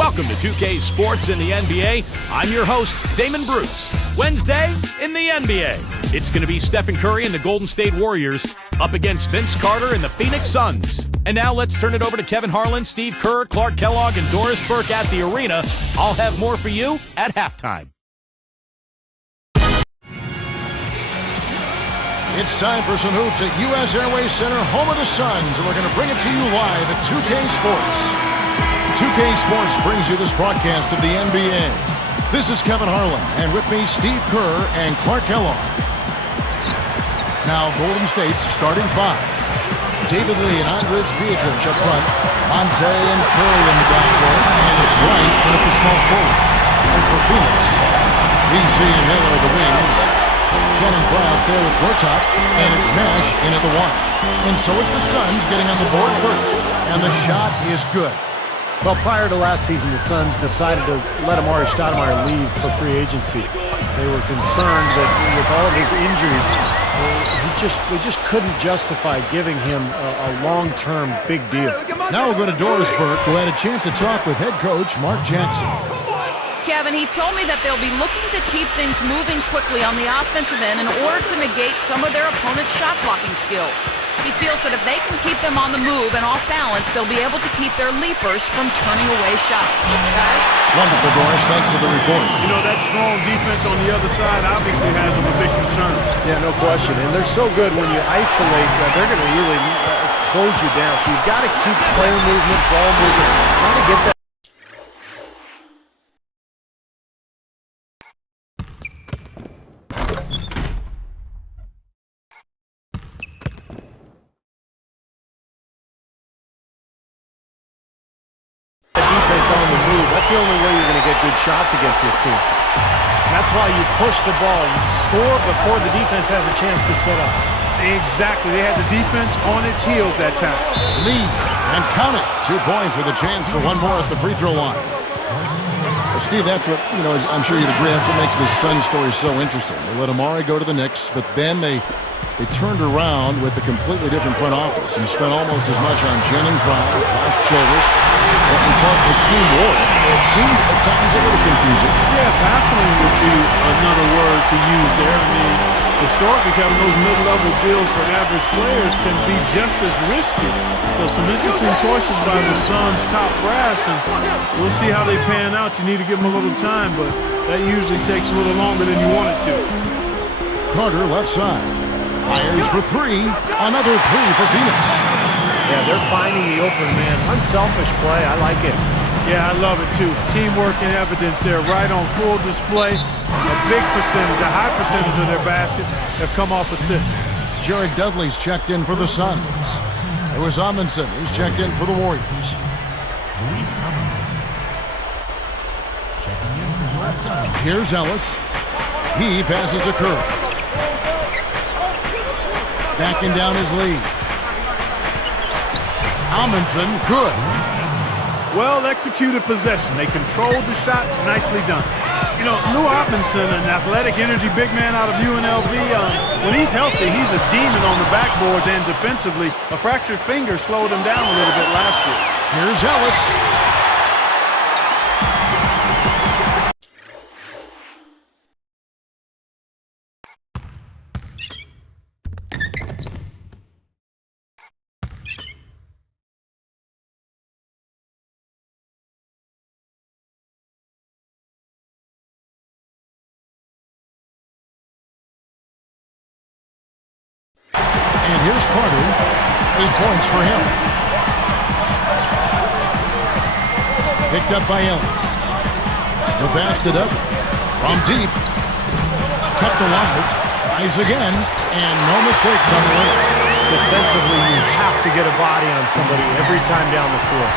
Welcome to 2K Sports in the NBA. I'm your host, Damon Bruce. Wednesday in the NBA. It's going to be Stephen Curry and the Golden State Warriors up against Vince Carter and the Phoenix Suns. And now let's turn it over to Kevin Harlan, Steve Kerr, Clark Kellogg, and Doris Burke at the arena. I'll have more for you at halftime. It's time for some hoops at U.S. Airways Center, home of the Suns, and we're going to bring it to you live at 2K Sports. 2K Sports brings you this broadcast of the NBA. This is Kevin Harlan, and with me, Steve Kerr and Clark Kellogg. Now, Golden State's starting five. David Lee and Andres Beatrice up front. Monte and Curry in the backcourt, and it's Wright in at the small forward. And for Phoenix, VC and Hill are the wings. Channing Frye out there with Gortat, and it's Nash in at the one. And so it's the Suns getting on the board first, and the shot is good. Well, prior to last season, the Suns decided to let Amar'e Stoudemire leave for free agency. They were concerned that with all of his injuries, they just couldn't justify giving him a long-term big deal. Now we'll go to Doris Burke, who had a chance to talk with head coach Mark Jackson. Kevin, he told me that they'll be looking to keep things moving quickly on the offensive end in order to negate some of their opponent's shot blocking skills. He feels that if they can keep them on the move and off balance, they'll be able to keep their leapers from turning away shots. Guys? Wonderful, Doris. Thanks for the report. You know, that strong defense on the other side obviously has them a big concern. Yeah, no question. And they're so good when you isolate, they're going to really close you down. So you've got to keep player movement, ball movement, try to get that. On the move. That's the only way you're going to get good shots against this team. And that's why you push the ball. You score before the defense has a chance to set up. Exactly. They had the defense on its heels that time. Lead and count it. 2 points with a chance for one more at the free throw line. Well, Steve, that's what, I'm sure you'd agree, that's what makes this Sun story so interesting. They let Amar'e go to the Knicks, but then they turned around with a completely different front office and spent almost as much on Channing Frye, Josh Childress, and Clark Hakeem Ward. It seemed at times a little confusing. Yeah, baffling would be another word to use there. I mean, historically, Kevin, those mid-level deals for average players can be just as risky. So some interesting choices by the Suns' top brass, and we'll see how they pan out. You need to give them a little time, but that usually takes a little longer than you want it to. Carter, left side. Fires for three. Another three for Phoenix. Yeah, they're finding the open man. Unselfish play. I like it. Yeah, I love it too. Teamwork in evidence there, right on full display. A big percentage, a high percentage of their baskets have come off assists. Jared Dudley's checked in for the Suns. It was Amundsen who's checked in for the Warriors. Here's Ellis. He passes to Curry. Backing down his lead. Amundsen, good. Well-executed possession. They controlled the shot. Nicely done. You know, Lou Amundsen, an athletic energy big man out of UNLV, when he's healthy, he's a demon on the backboards and defensively. A fractured finger slowed him down a little bit last year. Here's Ellis. And here's Carter. 8 points for him. Picked up by Ellis. The basket up from deep. Kept alive. Tries again. And no mistakes on the way. Defensively, you have to get a body on somebody every time down the floor.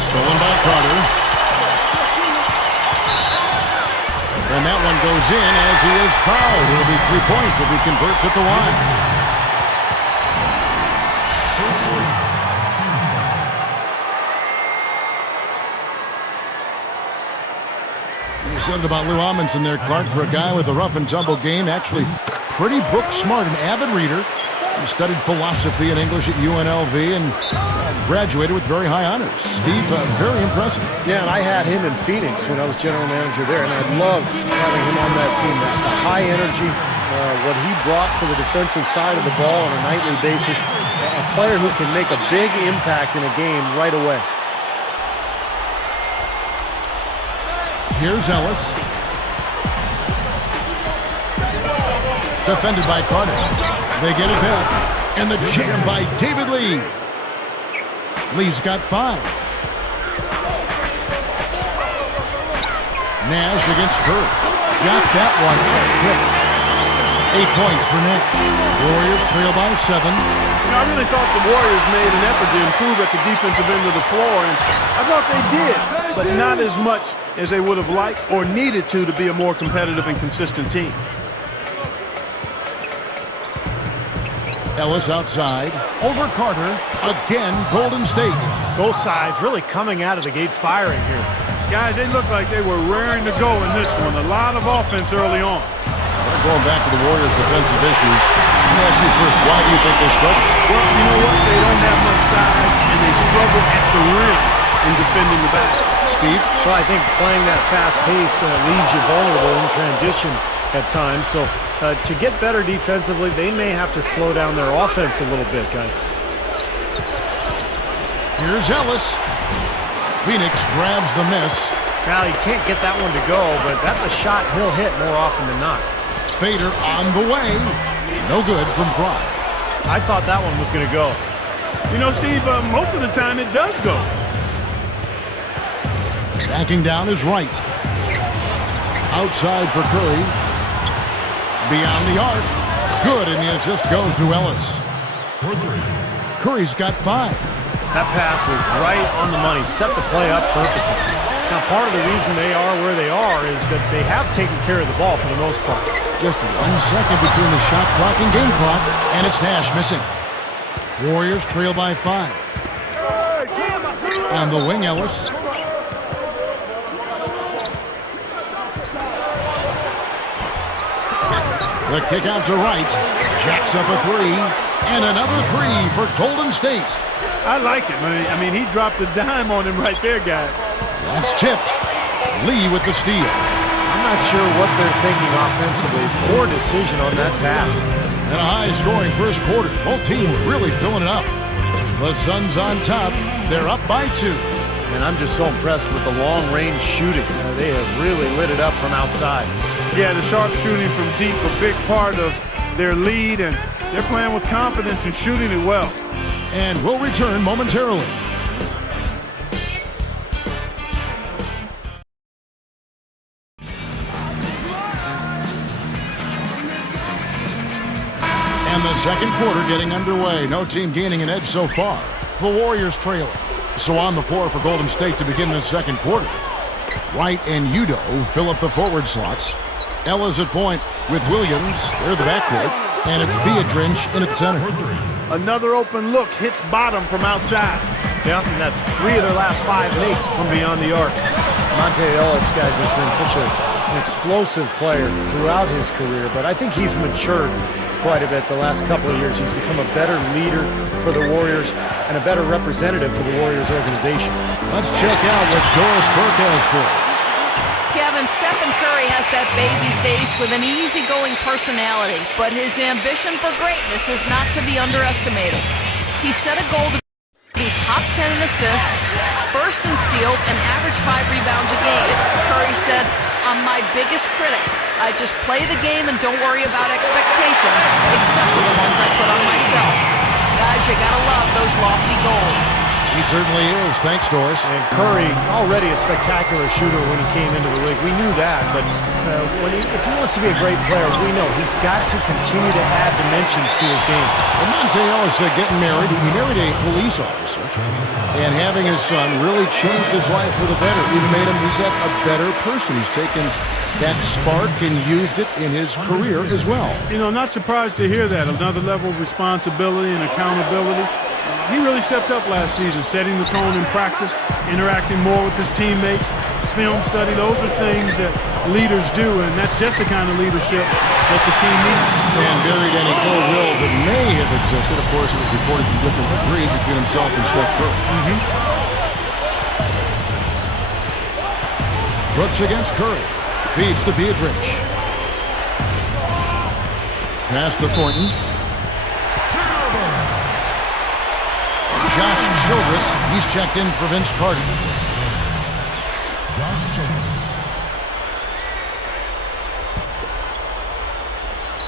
Stolen by Carter. And that one goes in as he is fouled. It'll be 3 points if he converts at the line. You said about Lou Amundsen there, Clark, for a guy with a rough-and-tumble game. Actually, pretty book smart, an avid reader. He studied philosophy and English at UNLV and graduated with very high honors. Steve, very impressive. Yeah, and I had him in Phoenix when I was general manager there, and I loved having him on that team. The high energy, what he brought to the defensive side of the ball on a nightly basis, a player who can make a big impact in a game right away. Here's Ellis. Defended by Carter. They get it back. And the jam by David Lee. Lee's got 5. Nash against Curry. Got that one up quick. 8 points for Nash. Warriors trail by 7. You know, I really thought the Warriors made an effort to improve at the defensive end of the floor, and I thought they did, but not as much as they would have liked or needed to be a more competitive and consistent team. Ellis outside. Over Carter. Again, Golden State. Both sides really coming out of the gate firing here. Guys, they looked like they were raring to go in this one. A lot of offense early on. Going back to the Warriors' defensive issues, let me ask you first, why do you think they struggle? Well, you know what? They don't have much size, and they struggle at the rim in defending the basket. Steve? Well, I think playing that fast pace leaves you vulnerable in transition at times. So to get better defensively, they may have to slow down their offense a little bit, guys. Here's Ellis. Phoenix grabs the miss. Now, he can't get that one to go, but that's a shot he'll hit more often than not. Fader on the way. No good from Fry. I thought that one was going to go. You know, Steve, most of the time it does go. Backing down is right. Outside for Curry. Beyond the arc. Good, and the assist goes to Ellis. Curry's got 5. That pass was right on the money. Set the play up perfectly. Now, part of the reason they are where they are is that they have taken care of the ball for the most part. Just 1 second between the shot clock and game clock, and it's Nash missing. Warriors trail by 5. On the wing, Ellis. The kick out to right. Jacks up a 3. And another 3 for Golden State. I like it. I mean, he dropped a dime on him right there, guys. That's tipped. Lee with the steal. I'm not sure what they're thinking offensively. Poor decision on that pass. And a high-scoring first quarter. Both teams really filling it up. The Suns on top. They're up by 2. And I'm just so impressed with the long-range shooting. They have really lit it up from outside. Yeah, the sharp shooting from deep, a big part of their lead, and they're playing with confidence and shooting it well. And we'll return momentarily. And the second quarter getting underway. No team gaining an edge so far. The Warriors trailing. So on the floor for Golden State to begin this second quarter. Wright and Udo fill up the forward slots. Ellis at point with Williams. They're the backcourt. And it's Beadrinch in at center. Another open look hits bottom from outside. Yeah, and that's 3 of their last 5 makes from beyond the arc. Monte Ellis, guys, has been such an explosive player throughout his career, but I think he's matured quite a bit the last couple of years. He's become a better leader for the Warriors and a better representative for the Warriors organization. Let's check out what Doris Burke has for us. Kevin, Stephen Curry has that baby face with an easygoing personality, but his ambition for greatness is not to be underestimated. He set a goal to be top 10 in assists, first in steals, and average 5 rebounds a game. Curry said, "I'm my biggest critic. I just play the game and don't worry about expectations, except for the ones I put on myself." Guys, you gotta love those lofty goals. He certainly is. Thanks, Doris. And Curry, already a spectacular shooter when he came into the league. We knew that, but if he wants to be a great player, we know he's got to continue to add dimensions to his game. And Monte Ellis getting married. He married a police officer. And having his son really changed his life for the better. Even made him, he's a better person. He's taken that spark and used it in his career as well. You know, not surprised to hear that. Another level of responsibility and accountability. He really stepped up last season, setting the tone in practice, interacting more with his teammates, film study. Those are things that leaders do, and that's just the kind of leadership that the team needs. And buried any ill will that may have existed. Of course, it was reported in different degrees between himself and Steph Curry. Brooks against Curry. Feeds to Beatrice. Pass to Thornton. Josh Childress. He's checked in for Vince Carter.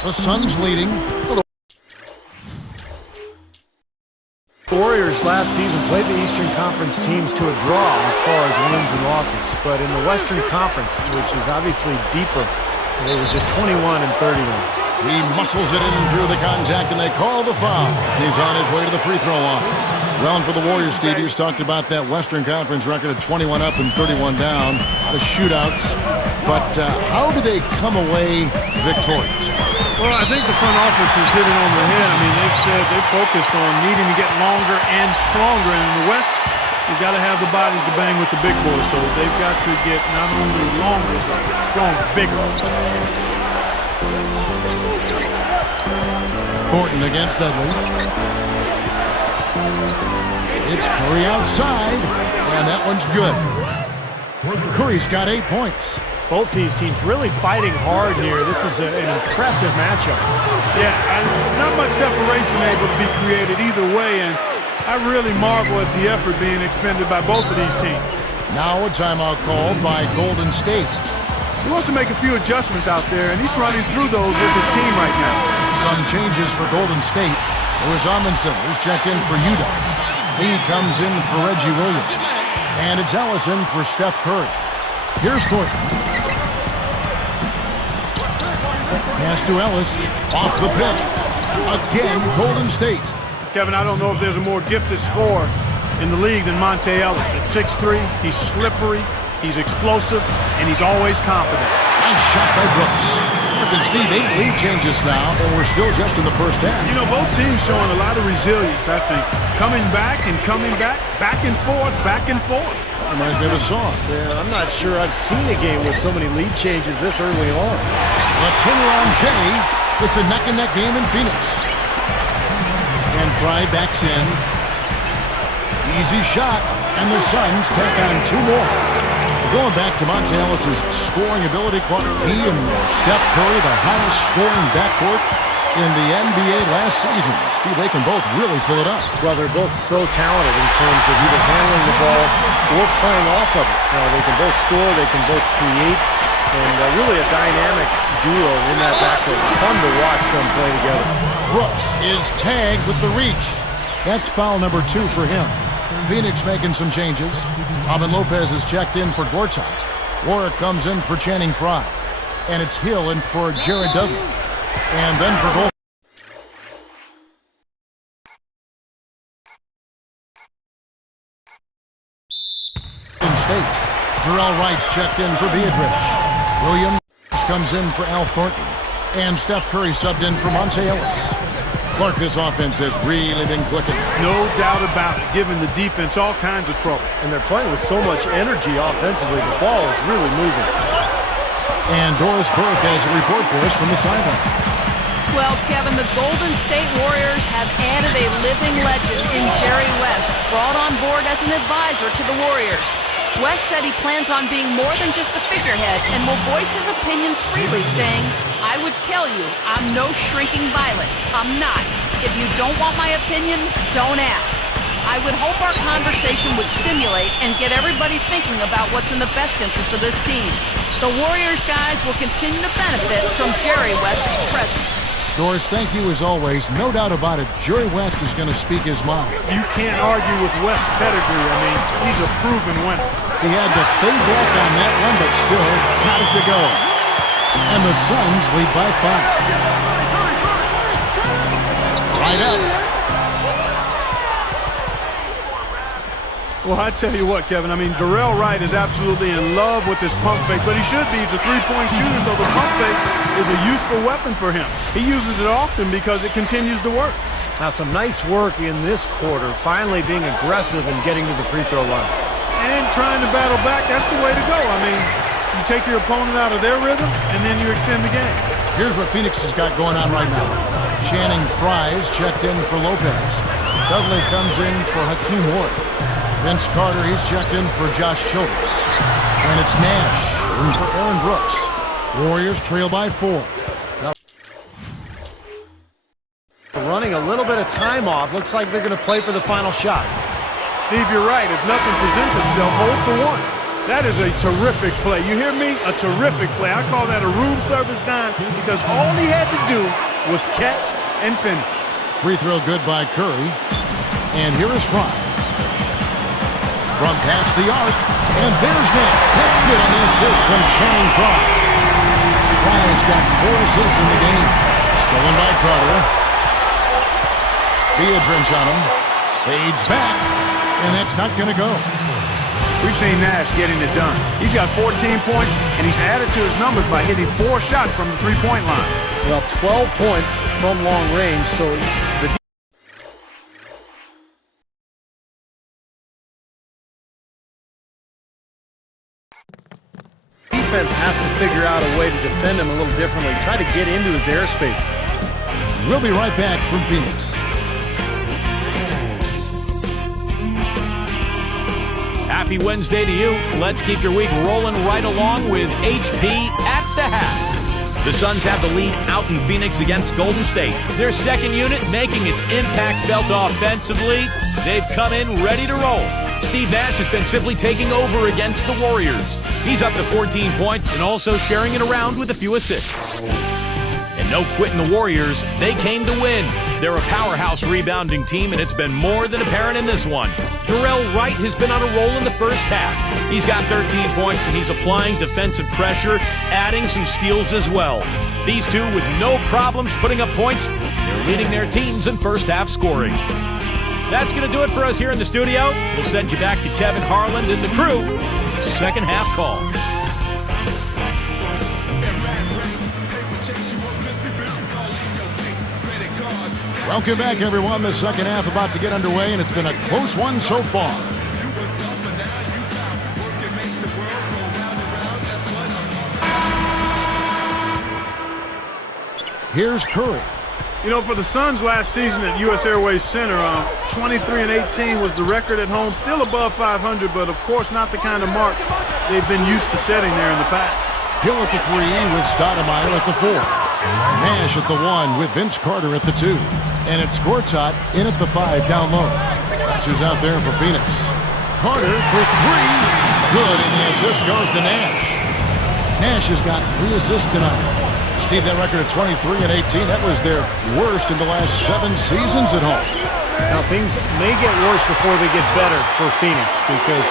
The Suns leading. The Warriors last season played the Eastern Conference teams to a draw as far as wins and losses. But in the Western Conference, which is obviously deeper, they were just 21 and 31. He muscles it in through the contact, and they call the foul. He's on his way to the free throw line. Well, and for the Warriors, Steve, you just talked about that Western Conference record of 21 up and 31 down. A lot of shootouts. But how do they come away victorious? Well, I think the front office has hit it on the head. I mean, they've said they're focused on needing to get longer and stronger. And in the West, you've got to have the bodies to bang with the big boys. So they've got to get not only longer, but stronger, bigger. Thornton against Dudley. It's Curry outside, and that one's good. Curry's got 8 points. Both these teams really fighting hard here. This is an impressive matchup. Yeah, not much separation able to be created either way, and I really marvel at the effort being expended by both of these teams. Now a timeout called by Golden State. He wants to make a few adjustments out there, and he's running through those with his team right now. Some changes for Golden State. Lewis Amundsen, who's checked in for Utah. He comes in for Reggie Williams. And it's Ellison for Steph Curry. Here's Thornton. Pass to Ellis. Off the pick. Again, Golden State. Kevin, I don't know if there's a more gifted scorer in the league than Monte Ellis. At 6'3", he's slippery, he's explosive, and he's always confident. Nice shot by Brooks. Look at Steve, 8 lead changes now, and we're still just in the first half. You know, both teams showing a lot of resilience, I think. Coming back and coming back, back and forth, back and forth. Reminds me of a song. Yeah, I'm not sure I've seen a game with so many lead changes this early on. The turner on Jay. It's a neck-and-neck game in Phoenix. And Fry backs in. Easy shot, and the Suns take on 2 more. Going back to Monte Ellis' scoring ability, Clark, he and Steph Curry, the highest scoring backcourt in the NBA last season. Steve, they can both really fill it up. Well, they're both so talented in terms of either handling the ball or playing off of it. They can both score, they can both create, and really a dynamic duo in that backcourt. Fun to watch them play together. Brooks is tagged with the reach. That's foul number 2 for him. Phoenix making some changes. Robin Lopez is checked in for Gortat. Warwick comes in for Channing Frye. And it's Hill in for Jared Dudley. And then for Golden State. Terrell Wright's checked in for Beatrice. Williams comes in for Al Thornton. And Steph Curry subbed in for Monte Ellis. Clark, this offense has really been clicking. No doubt about it, giving the defense all kinds of trouble. And they're playing with so much energy offensively. The ball is really moving. And Doris Burke has a report for us from the sideline. Well, Kevin, the Golden State Warriors have added a living legend in Jerry West, brought on board as an advisor to the Warriors. West said he plans on being more than just a figurehead and will voice his opinions freely, saying, "I would tell you, I'm no shrinking violet. I'm not. If you don't want my opinion, don't ask." I would hope our conversation would stimulate and get everybody thinking about what's in the best interest of this team. The Warriors guys will continue to benefit from Jerry West's presence. Doris, thank you as always. No doubt about it, Jerry West is going to speak his mind. You can't argue with West's pedigree. I mean, he's a proven winner. He had to fade back on that one, but still got it to go. And the Suns lead by 5. Right up. Well, I tell you what, Kevin, I mean, Darrell Wright is absolutely in love with his pump fake, but he should be. He's a three-point shooter, so the pump fake is a useful weapon for him. He uses it often because it continues to work. Now, some nice work in this quarter, finally being aggressive and getting to the free throw line. and trying to battle back, that's the way to go. I mean, you take your opponent out of their rhythm, and then you extend the game. Here's what Phoenix has got going on right now. Channing Frye's checked in for Lopez. Dudley comes in for Hakeem Ward. Vince Carter, he's checked in for Josh Childress. And it's Nash in for Aaron Brooks. Warriors trail by 4. Running a little bit of time off. Looks like they're going to play for the final shot. Steve, you're right. If nothing presents itself, hold for 1. That is a terrific play. You hear me? A terrific play. I call that a room service dime because all he had to do was catch and finish. Free throw good by Curry. And here is Frye. From past the arc. And there's Nash. That's good on the assist from Channing Frye. Frye's got 4 assists in the game. Stolen by Carter. Biedrins on him. Fades back. And that's not going to go. We've seen Nash getting it done. He's got 14 points, and he's added to his numbers by hitting 4 shots from the three-point line. Well, 12 points from long range, so the defense has to figure out a way to defend him a little differently. Try to get into his airspace. We'll be right back from Phoenix. Happy Wednesday to you. Let's keep your week rolling right along with HP at the half. The Suns have the lead out in Phoenix against Golden State. Their second unit making its impact felt offensively. They've come in ready to roll. Steve Nash has been simply taking over against the Warriors. He's up to 14 points and also sharing it around with a few assists. And no quitting the Warriors. They came to win. They're a powerhouse rebounding team, and it's been more than apparent in this one. Darrell Wright has been on a roll in the first half. He's got 13 points, and he's applying defensive pressure, adding some steals as well. These two, with no problems putting up points, they're leading their teams in first half scoring. That's going to do it for us here in the studio. We'll send you back to Kevin Harlan and the crew. Second half call. Welcome back, everyone. The second half about to get underway, and it's been a close one so far. Here's Curry. You know, for the Suns last season at U.S. Airways Center, 23-18 was the record at home. Still above 500, but of course not the kind of mark they've been used to setting there in the past. Hill at the 3 with Stoudemire at the 4. Nash at the 1 with Vince Carter at the 2. And it's Gortat in at the 5 down low. That's who's out there for Phoenix. Carter for 3. Good, and the assist goes to Nash. Nash has got 3 assists tonight. Steve, that record of 23-18, that was their worst in the last 7 seasons at home. Now, things may get worse before they get better for Phoenix because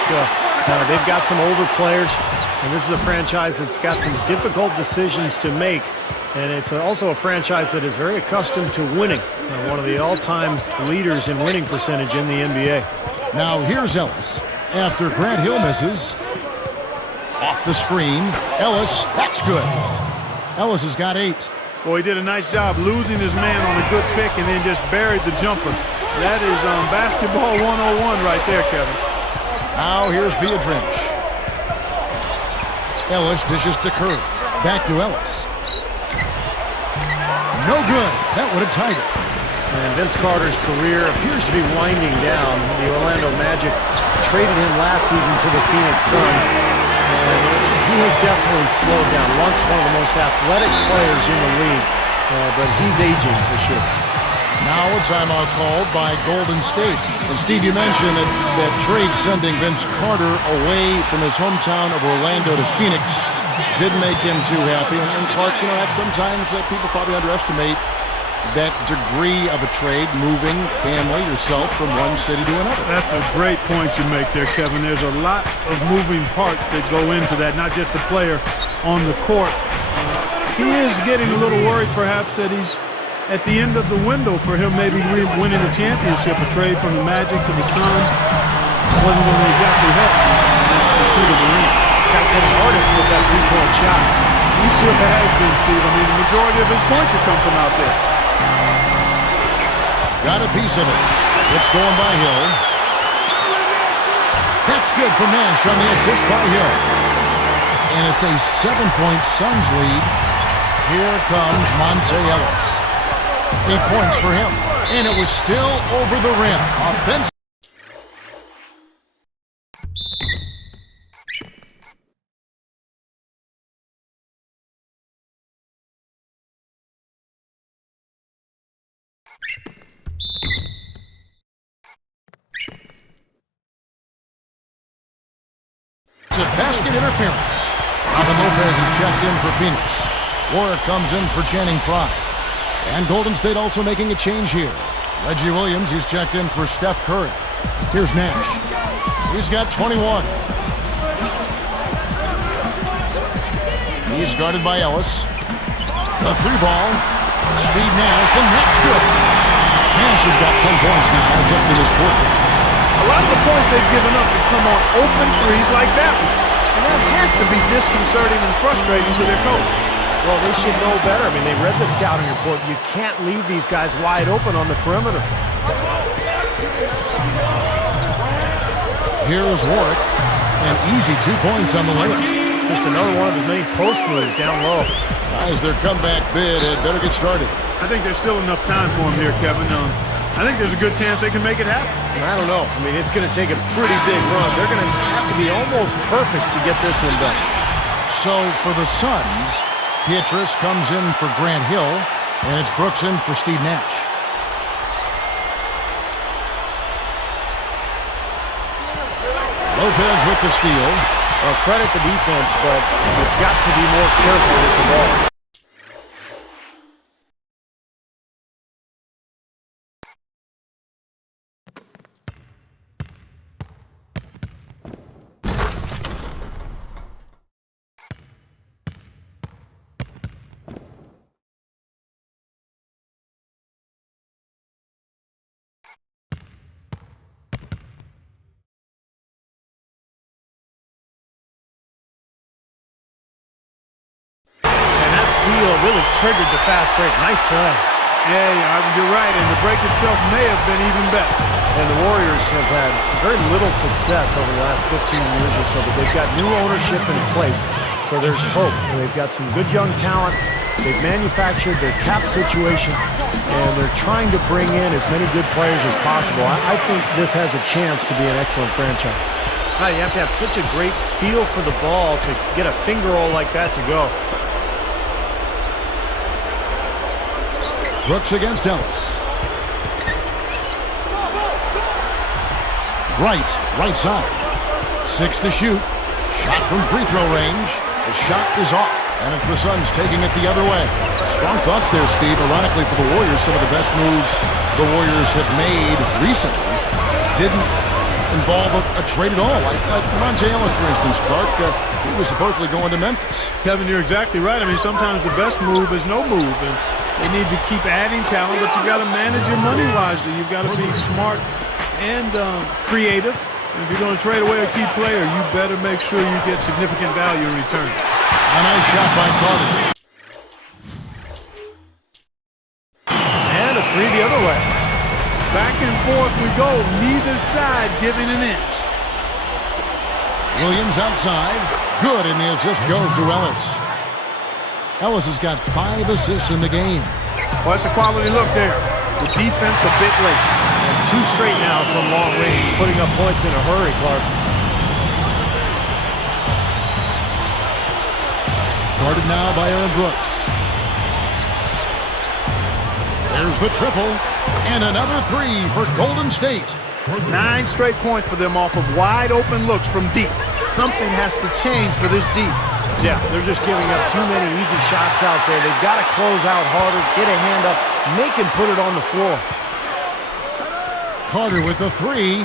they've got some older players, and this is a franchise that's got some difficult decisions to make. And it's also a franchise that is very accustomed to winning. One of the all-time leaders in winning percentage in the NBA. Now here's Ellis. After Grant Hill misses. Off the screen. Ellis, that's good. Ellis has got 8. Boy, he did a nice job losing his man on a good pick and then just buried the jumper. That is basketball 101 right there, Kevin. Now here's Biedrins. Ellis dishes to Curry. Back to Ellis. No good. That would have tied it. And Vince Carter's career appears to be winding down. The Orlando Magic traded him last season to the Phoenix Suns. And he has definitely slowed down. Once one of the most athletic players in the league. But he's aging for sure. Now a timeout called by Golden State. And Steve, you mentioned that trade sending Vince Carter away from his hometown of Orlando to Phoenix didn't make him too happy. And Clark, you know, that sometimes people probably underestimate that degree of a trade, moving family, yourself from one city to another. That's a great point you make there, Kevin. There's a lot of moving parts that go into that, not just the player on the court. He is getting a little worried, perhaps, that he's at the end of the window for him maybe winning the championship. A trade from the Magic to the Suns wasn't going to exactly help to the ring. Got to get an artist with that three-point shot. He sure has been, Steve. I mean, the majority of his points have come from out there. Got a piece of it. It's stolen by Hill. That's good for Nash on the assist by Hill. And it's a 7-point Suns lead. Here comes Monte Ellis. 8 points for him. And it was still over the rim. Offensive. It's a basket interference. Robin Lopez is checked in for Phoenix. Warwick comes in for Channing Frye. And Golden State also making a change here. Reggie Williams, he's checked in for Steph Curry. Here's Nash. He's got 21. He's guarded by Ellis. The 3-ball. Steve Nash, and that's good. Nash has got 10 points now just in this quarter. A lot of the points they've given up have come on open threes like that one. And that has to be disconcerting and frustrating to their coach. Well, they should know better. I mean, they read the scouting report. You can't leave these guys wide open on the perimeter. Here's Warwick. An easy 2 points on the layup. Just another one of his main post moves down low. As their comeback bid had better get started. I think there's still enough time for them here, Kevin. I think there's a good chance they can make it happen. I don't know. I mean, it's going to take a pretty big run. They're going to have to be almost perfect to get this one done. So for the Suns, Pietrus comes in for Grant Hill, and it's Brooks in for Steve Nash. Lopez with the steal. Well, credit the defense, but you've got to be more careful with the ball. Steal really triggered the fast break. Nice play. Hey, you're right, and the break itself may have been even better. And the Warriors have had very little success over the last 15 years or so, but they've got new ownership in place, so there's hope. And they've got some good young talent. They've manufactured their cap situation, and they're trying to bring in as many good players as possible. I think this has a chance to be an excellent franchise. You have to have such a great feel for the ball to get a finger roll like that to go. Brooks against Ellis. Right side. 6 to shoot. Shot from free throw range. The shot is off, and it's the Suns taking it the other way. Strong thoughts there, Steve. Ironically for the Warriors, some of the best moves the Warriors have made recently didn't involve a trade at all. Like Monte Ellis, for instance, Clark. He was supposedly going to Memphis. Kevin, you're exactly right. I mean, sometimes the best move is no move, and they need to keep adding talent, but you got to manage your money wisely. You've got to be smart and creative. And if you're going to trade away a key player, you better make sure you get significant value in return. A nice shot by Carter. And a three the other way. Back and forth we go, neither side giving an inch. Williams outside. Good, and the assist goes to Ellis. Ellis has got 5 assists in the game. Well, that's a quality look there. The defense a bit late. And 2 straight now from long range, putting up points in a hurry, Clark. Guarded now by Aaron Brooks. There's the triple. And another 3 for Golden State. 9 straight points for them off of wide open looks from deep. Something has to change for this deep. Yeah, they're just giving up too many easy shots out there. They've got to close out harder, get a hand up, make him put it on the floor. Carter with the 3.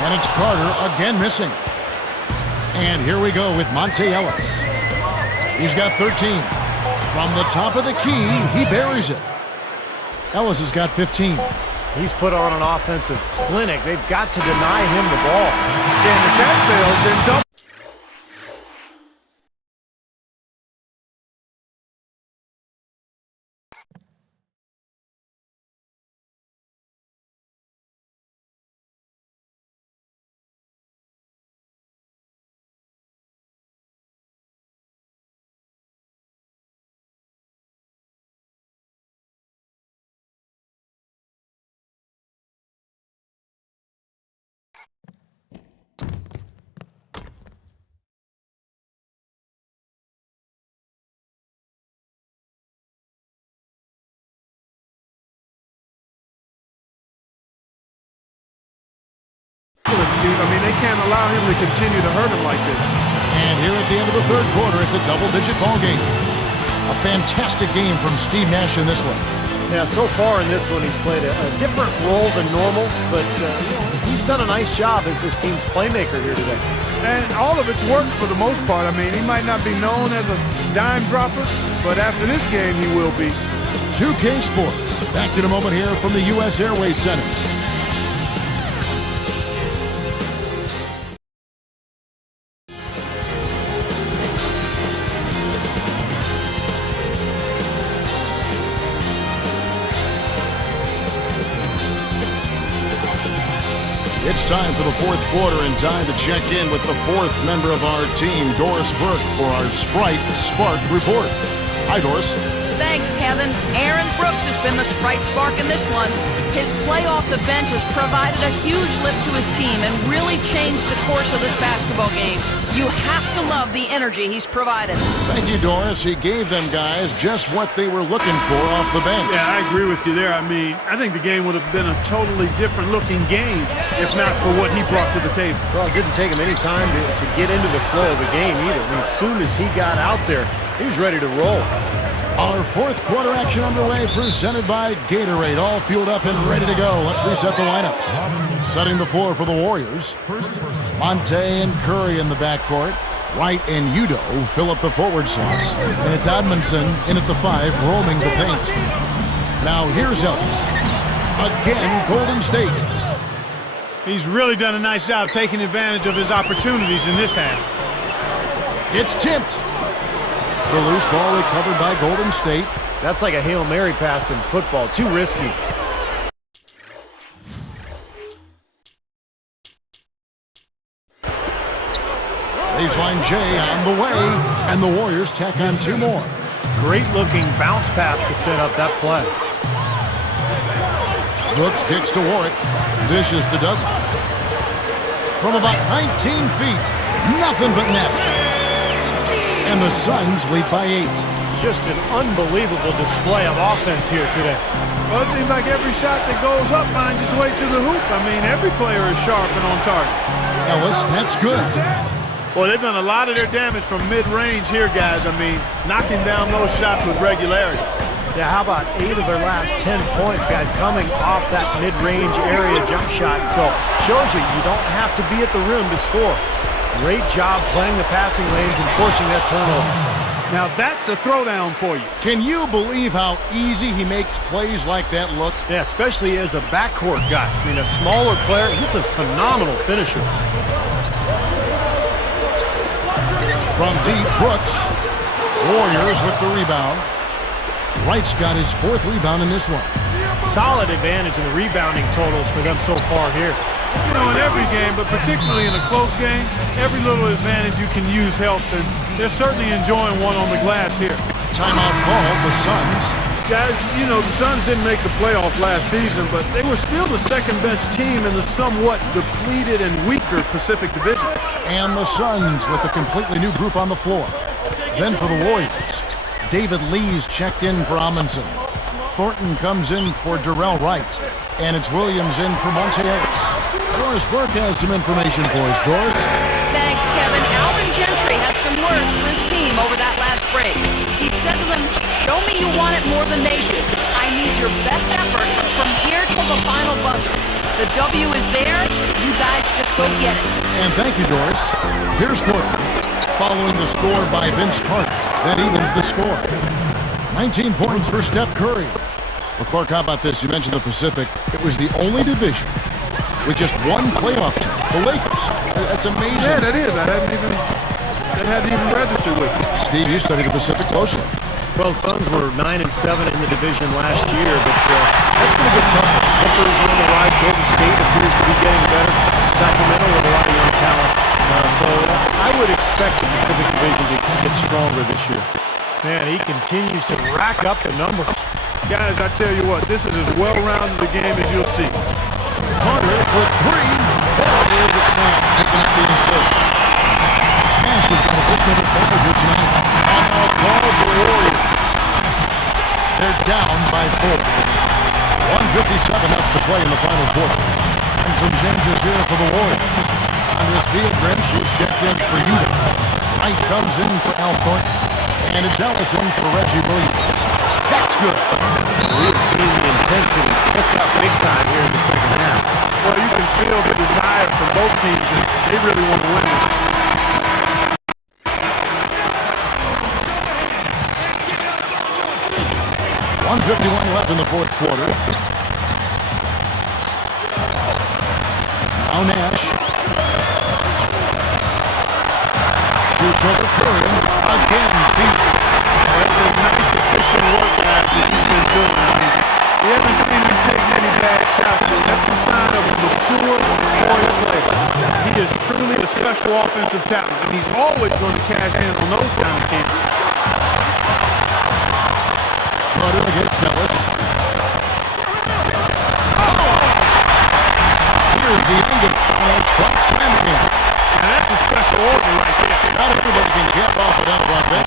And it's Carter again missing. And here we go with Monte Ellis. He's got 13. From the top of the key, he buries it. Ellis has got 15. He's put on an offensive clinic. They've got to deny him the ball. And if that fails, then double. Steve. I mean, they can't allow him to continue to hurt him like this. And here at the end of the third quarter, it's a double-digit ball game. A fantastic game from Steve Nash in this one. Yeah, so far in this one, he's played a different role than normal, but he's done a nice job as this team's playmaker here today. And all of it's worked for the most part. I mean, he might not be known as a dime dropper, but after this game, he will be. 2K Sports. Back in a moment here from the U.S. Airways Center. It's time for the fourth quarter and time to check in with the fourth member of our team, Doris Burke, for our Sprite Spark report. Hi, Doris. Thanks, Kevin. Aaron Brooks has been the Sprite Spark in this one. His play off the bench has provided a huge lift to his team and really changed the course of this basketball game. You have to love the energy he's provided. Thank you, Doris. He gave them guys just what they were looking for off the bench. Yeah, I agree with you there. I mean, I think the game would have been a totally different looking game if not for what he brought to the table. Well, it didn't take him any time to get into the flow of the game either. I mean, as soon as he got out there, he was ready to roll. Our fourth quarter action underway, presented by Gatorade. All fueled up and ready to go. Let's reset the lineups. Setting the floor for the Warriors. Monte and Curry in the backcourt. Wright and Udo fill up the forward slots. And it's Edmondson in at the 5, roaming the paint. Now here's Ellis. Again, Golden State. He's really done a nice job taking advantage of his opportunities in this half. It's tipped. The loose ball recovered by Golden State. That's like a Hail Mary pass in football. Too risky. Baseline J on the way, and the Warriors tack on 2 more. Great looking bounce pass to set up that play. Brooks kicks to Warwick. Dishes to Douglas. From about 19 feet, nothing but net. And the Suns lead by 8. Just an unbelievable display of offense here today. Well, it seems like every shot that goes up finds its way to the hoop. I mean, every player is sharp and on target. Ellis, that's good. Well, they've done a lot of their damage from mid-range here, guys. I mean, knocking down those shots with regularity. Yeah, how about 8 of their last 10 points, guys, coming off that mid-range area jump shot. So, shows you don't have to be at the rim to score. Great job playing the passing lanes and forcing that turnover. Now that's a throwdown for you. Can you believe how easy he makes plays like that look? Yeah, especially as a backcourt guy. I mean, a smaller player, he's a phenomenal finisher. From deep, Brooks. Warriors with the rebound. Wright's got his 4th rebound in this one. Solid advantage in the rebounding totals for them so far here. You know, in every game, but particularly in a close game, every little advantage you can use helps, and they're certainly enjoying one on the glass here. Timeout called, the Suns. Guys, you know, the Suns didn't make the playoff last season, but they were still the second-best team in the somewhat depleted and weaker Pacific Division. And the Suns with a completely new group on the floor. Then for the Warriors, David Lee's checked in for Amundsen. Thornton comes in for Darrell Wright. And it's Williams in for Monte Ellis. Doris Burke has some information for us. Doris? Thanks, Kevin. Alvin Gentry had some words for his team over that last break. He said to them, show me you want it more than they do. I need your best effort from here till the final buzzer. The W is there. You guys just go get it. And thank you, Doris. Here's Thornton. Following the score by Vince Carter. That evens the score. 19 points for Steph Curry. Well, Clark, how about this? You mentioned the Pacific. It was the only division with just one playoff team, the Lakers. That's amazing. Yeah, that is. That hadn't even registered with me. Steve, you study the Pacific closely. Well, Suns were 9-7 in the division last year, but that's going to get tougher. Clippers are on the rise. Golden State appears to be getting better. Sacramento with a lot of young talent. So I would expect the Pacific Division to get stronger this year. Man, he continues to rack up the numbers. Guys, I tell you what, this is as well-rounded a game as you'll see. Carter for 3. There it is. It's Nash picking up the assists. Nash has got assist number 5 here tonight. Timeout called the Warriors. They're down by 4. 1:57 left to play in the final quarter. And some changes here for the Warriors. Andres Beatriz, she's checked in for Utah. Wright comes in for Alcorn. And it's Ellison for Reggie Williams. That's good. We have seen the intensity pick up big time here in the second half. Well, you can feel the desire from both teams, and they really want to win this. 1:51 left in the fourth quarter. Now Nash. Shoots over Curry. Again, Phoenix. That's a nice, efficient work that he's been doing. I mean, we haven't seen him take many bad shots. That's a sign of a mature, poised player. He is truly a special offensive talent, and he's always going to cash in on those kind of chances. Carter against Ellis. Here's the angle. And it's spot slam again. And that's a special order right there. Not everybody can get off it up like that.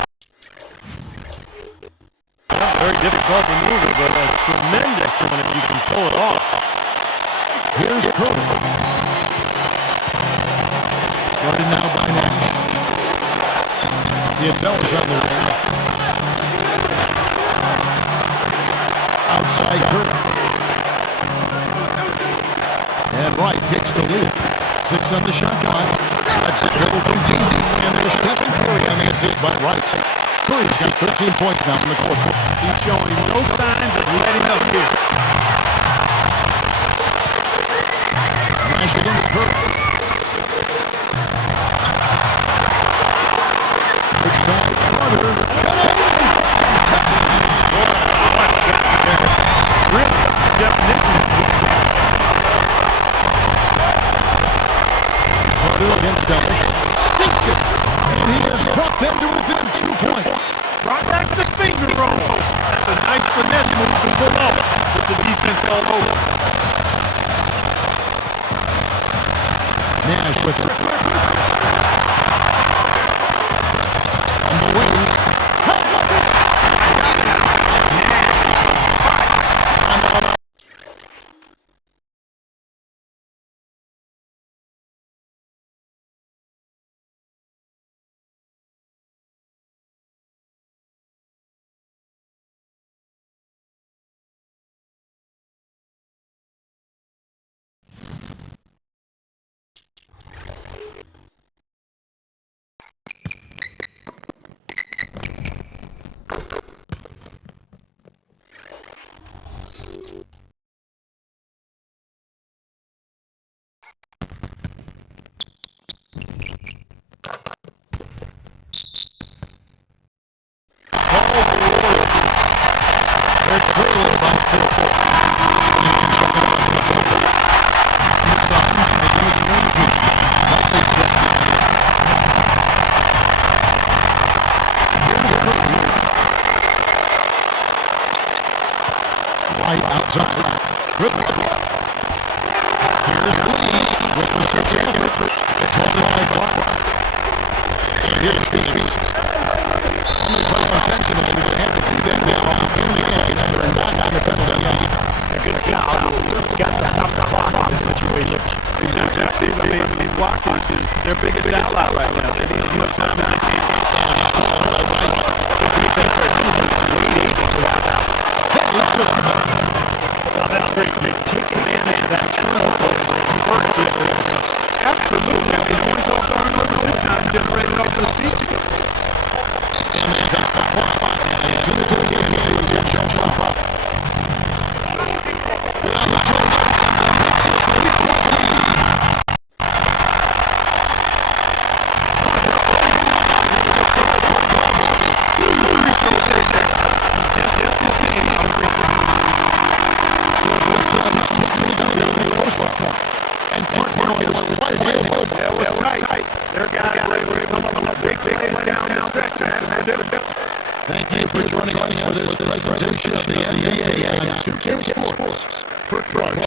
Very difficult maneuver, but a tremendous one if you can pull it off. Here's Curry. Guarded now by Nash. It's Ellis on the wing. Outside Curry. And Wright kicks to Lee. 6 on the shot clock. That's it goal from TD. And there's Stephen Curry on the assist by Wright. Curry's got 13 points now in the quarter. He's showing no signs of letting up here. Nash against Curry. Good shot. Carter. Really, definition. Carter against Ellis. 6 it. And he has brought them to within 2 points. Brought back the finger roll. That's a nice finesse move to pull off with the defense held over. Nash with it. On the wing. They're clearly about 4. Right outside. Good. Here's Lee with the second. It's on the line far. And here's Phoenix. Intentionally, they're going to have to do that now in the end. They're not on the penalty. Good foul. Got to stop the clock in this situation. Exactly. Steve, I mean, the blockers, their biggest ally right now. They need much time in the game. The defense is waiting for that out. It's good. Well, that's great. They take advantage of that turnover and convert it to the other way. Absolutely. I mean, one total turnover this time generated off the Steve. And that's the clock. And as soon as they get jump off. On the post. And Cornell was quite well. Yeah, it was tight. Their guys were able to come up big plays down the stretch. Thank you for joining us for this presentation of the NBA on 2K Sports. For Crunch,